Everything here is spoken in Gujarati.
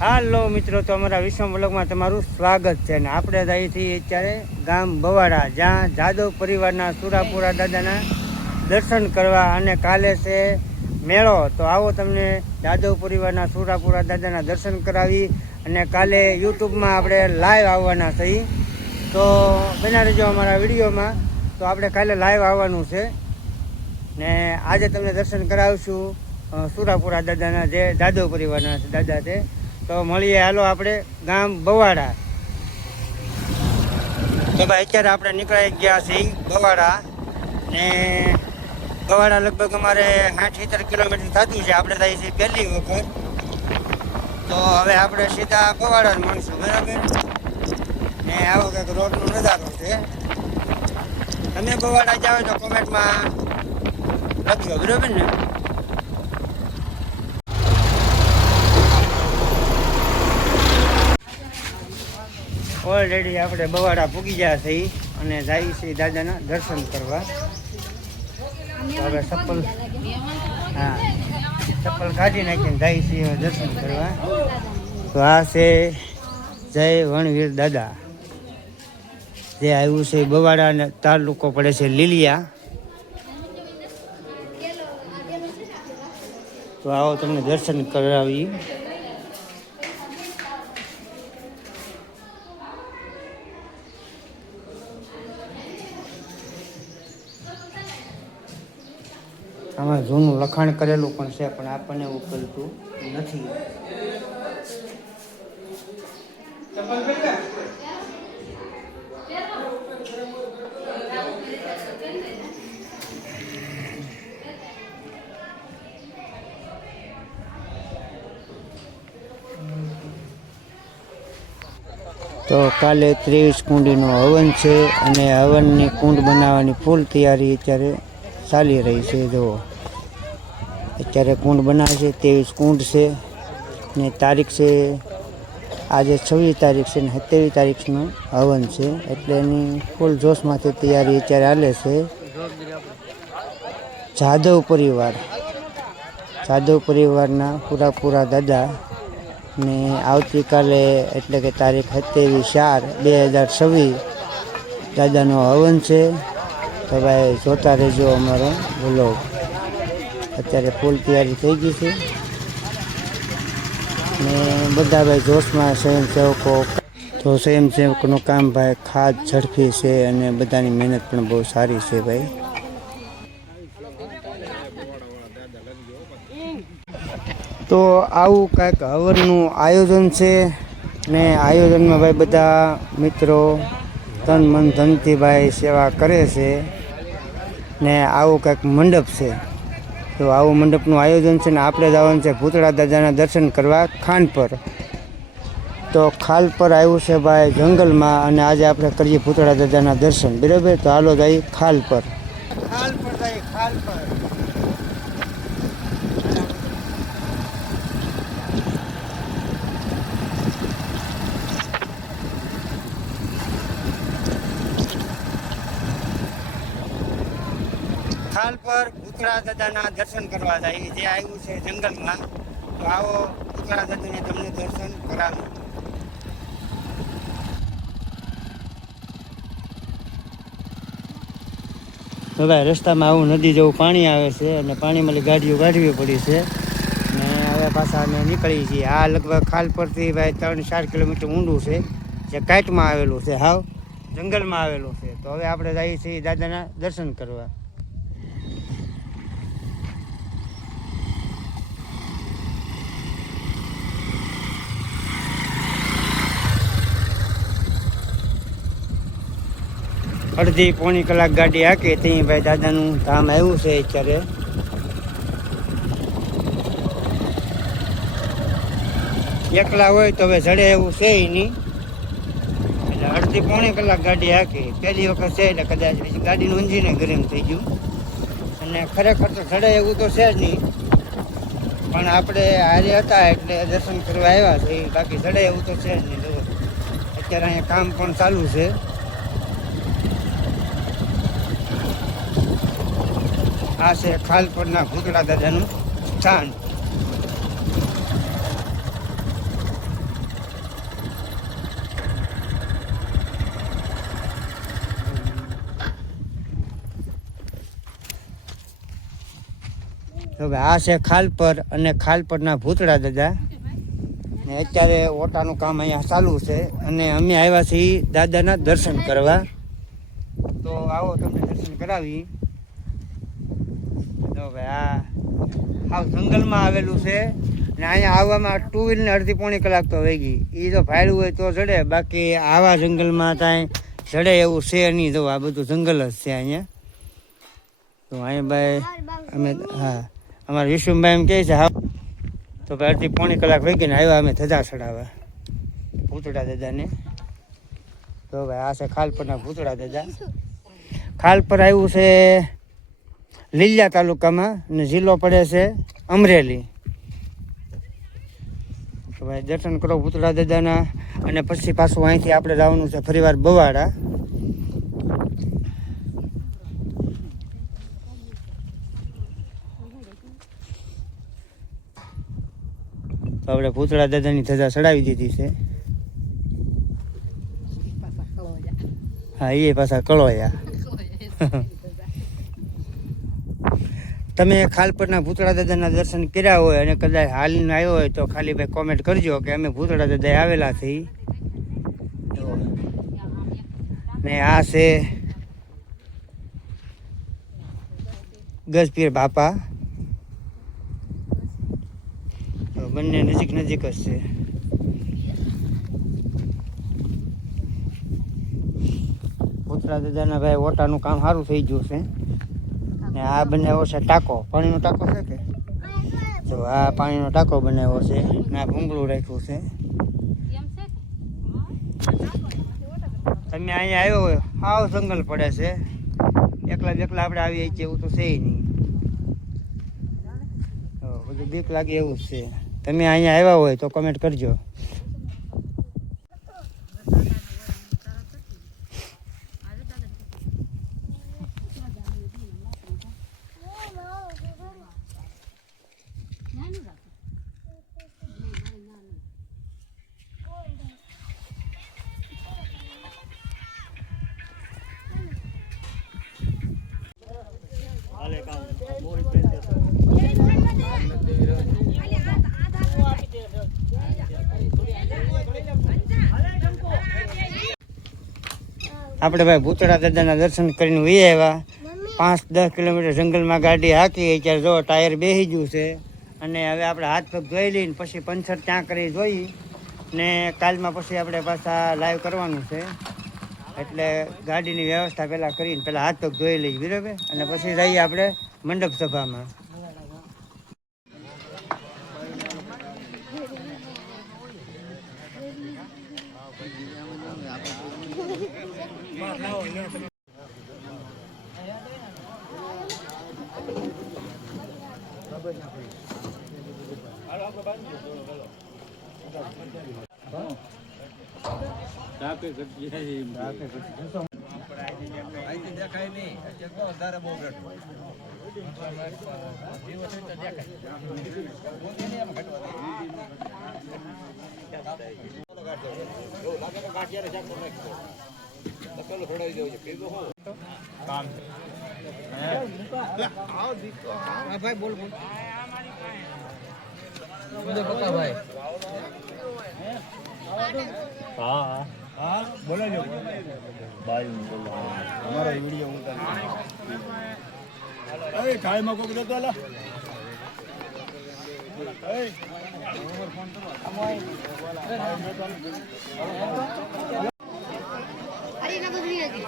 હાલો મિત્રો, તો અમારા વિશ્વ બ્લોગમાં તમારું સ્વાગત છે. અને આપણે અહીંથી અત્યારે ગામ બવાડા, જ્યાં જાદવ પરિવારના સુરાપુરા દાદાના દર્શન કરવા, અને કાલે છે મેળો. તો આવો તમને જાદવ પરિવારના સુરાપુરા દાદાના દર્શન કરાવી, અને કાલે યુટ્યુબમાં આપણે લાઈવ આવવાના થઈ. તો બના રહેજો અમારા વિડીયોમાં. તો આપણે કાલે લાઈવ આવવાનું છે ને આજે તમને દર્શન કરાવશું સુરાપુરા દાદાના, જે જાદવ પરિવારના દાદા છે. તો મળીએ, હાલો આપણે ગામ બવાડા. તો ભાઈ અત્યારે આપણે નીકળી ગયા છીએ બવાડા, ને બવાડા લગભગ અમારે 60-70 કિલોમીટર થતું છે. આપણે થઈ છીએ પહેલી વખત. તો હવે આપણે સીધા બવાડા જ મળશું, બરાબર ને. આવો કંઈક રોડનો નજારો છે. તમે બવાડા જાઓ તો કોમેન્ટમાં લખજો, બરાબર ને. ઓલરેડી આપણે બવાડા પૂગી ગયા છીએ અને જઈએ છીએ દાદાના દર્શન કરવા. તો હવે ચપ્પલ કાઢી નાખીને જઈએ છીએ દર્શન કરવા. તો આ છે જય વણવીર દાદા, જે આવ્યું છે બવાડા, અને તાલુકો પડે છે લીલિયા. તો આવો તમને દર્શન કરાવી. આમાં જૂનું લખાણ કરેલું પણ છે, પણ આપણને ઉકલતું નથી. તો કાલે 23 કુંડીનો હવન છે, અને હવનની કુંડ બનાવવાની ફૂલ તૈયારી અત્યારે ચાલી રહી છે. જુઓ, અત્યારે કુંડ બનાવે છે. 23 કુંડ છે, ને તારીખ છે આજે 26 તારીખ છે, ને 27 તારીખનું હવન છે. એટલે એની ફૂલ જોશમાંથી તૈયારી અત્યારે હાલે છે. જાદવ પરિવારના પૂરા દાદા ને આવતીકાલે એટલે કે તારીખ 27/4/2026 દાદાનો હવન છે. તો ભાઈ જોતા રહેજો અમારો બ્લોગ. અત્યારે ફૂલ તૈયારી થઈ ગઈ છે, ને બધા ભાઈ જોશમાં સ્વયંસેવકો. તો સ્વયંસેવકનું કામ ભાઈ ખાસ ઝડપી છે, અને બધાની મહેનત પણ બહુ સારી છે ભાઈ. તો આવું કંઈક હવનનું આયોજન છે, ને આયોજનમાં ભાઈ બધા મિત્રો તન મન ધનથી ભાઈ સેવા કરે છે. ને આવું કંઈક મંડપ છે. તો આવું મંડપનું આયોજન છે, ને આપણે જવાનું છે ભૂતળા દાદાના દર્શન કરવા ખાનપર. તો ખાલપર આવ્યું છે ભાઈ જંગલમાં, અને આજે આપણે કરીએ ભૂતળા દાદાના દર્શન, બરાબર. તો હાલો જઈએ ખાલપર. ખાલપર ભૂતળા દાદાના દર્શન કરવા જાય, જે આવ્યું છે જંગલમાં. તો આવો ભૂતળા દાદાને તમને દર્શન કરાવું. તો ભાઈ રસ્તામાં આવું નદી જેવું પાણી આવે છે, અને પાણીમાં ગાડીઓ કાઢવી પડી છે. ને હવે પાછા અમે નીકળી છીએ. આ લગભગ ખાલપરથી ભાઈ 3-4 કિલોમીટર ઊંડું છે, જે કાંટમાં આવેલું છે, હાવ જંગલમાં આવેલું છે. તો હવે આપણે જઈએ છીએ દાદાના દર્શન કરવા. અડધી-પોણી કલાક ગાડી હાકી ત્યાં ભાઈ દાદાનું ધામ આવ્યું છે. અત્યારે એકલા હોય તો હવે જડે એવું છે નહીં, એટલે અડધી-પોણી કલાક ગાડી હાકી. પહેલી વખત છે એટલે કદાચ ગાડીનું એન્જિન ગરમ થઈ ગયું, અને ખરેખર તો જડે એવું તો છે જ નહીં. પણ આપણે હારે હતા એટલે દર્શન કરવા આવ્યા છે, બાકી જડે એવું તો છે જ નહીં. અત્યારે અહીંયા કામ પણ ચાલુ છે. આ છે ખાલપરના ભૂતળા દાદાનું સ્થાન. તો ભાઈ આ છે ખાલપર અને ખાલપરના ભૂતળા દાદા ને અત્યારે ઓટાનું કામ અહીંયા ચાલુ છે અને અમે આવ્યા છીએ દાદાના દર્શન કરવા. તો આવો તમને દર્શન કરાવી. તો ભાઈ આ હાવ જંગલમાં આવેલું છે ને અહીંયા આવવામાં 2 વ્હીલ ને અડધી પોણી કલાક તો વહી ગઈ. એ તો ભાડું હોય તો ચડે, બાકી આવા જંગલમાં ત્યાં ચડે એવું છે નહીં. તો આ બધું જંગલ જ છે અહીંયા. તો અહીંયા ભાઈ અમે હા અમારા વિષ્ણુભાઈ એમ કહે છે હા. તો ભાઈ અડધી પોણી કલાક વહી ગઈ ને આવ્યા અમે ધજા ચડાવવા ભૂતળા દાદાને. તો ભાઈ આ છે ખાલપરના ભૂતળા દાદા. ખાલપર આવ્યું છે લીલિયા તાલુકામાં ને જિલ્લો પડે છે અમરેલી. તો ભાઈ દર્શન કરો ભૂતળા દાદાના અને પછી પાછું અહીંથી આપણે જવાનું છે ફરીવાર બવાડા. તો આપણે ભૂતળા દાદાની ધજા ચડાવી દીધી છે. હા એ પાછા કળોયા. તમે ખાલપરના ભૂતળા દાદાના દર્શન કર્યા હોય અને કદાચ હાલીને આવ્યો હોય તો ખાલી ભાઈ કોમેન્ટ કરજો કે અમે ભૂતળા દાદા આવેલા છીએ. ને આ છે ગજપીર બાપા. તો બંને નજીક નજીક જ છે. ભૂતળા દાદાના ભાઈ ઓટાનું કામ સારું થઈ ગયું છે. ને આ બનાવ્યો છે ટાંકો, પાણીનો ટાંકો છે કે તો આ પાણીનો ટાંકો બનાવ્યો છે ને આ ભૂંગળું રાખ્યું છે. તમે અહીંયા આવ્યો હોય હાવ જંગલ પડે છે, એકલા બેકલા આપણે આવીએ છીએ એવું તો છે નહીં. બધું બીક લાગે એવું જ છે. તમે અહીંયા આવ્યા હોય તો કમેન્ટ કરજો. આપણે ભાઈ ભૂતળા દાદાના દર્શન કરીને વી આવ્યા. 5-10 કિલોમીટર જંગલમાં ગાડી હાકી ત્યારે જો ટાયર બેસી ગયું છે અને હવે આપણે હાથ પગ ધોઈ લઈને પછી પંચર ત્યાં કરી જોઈ ને કાલમાં પછી આપણે પાછા લાઈવ કરવાનું છે. એટલે ગાડીની વ્યવસ્થા પહેલાં કરીને પહેલાં હાથ પગ ધોઈ લઈએ બરાબર, અને પછી જઈએ આપણે મંડપ સભામાં. ભાઈ બોલ બોલ ભાઈ. હા હા બોલાજો ભાઈ અમારો વિડિયો ઉતાર એ કાયમાં કોક દેતો આલા એ ફોન કરો અરે ના બદલી હતી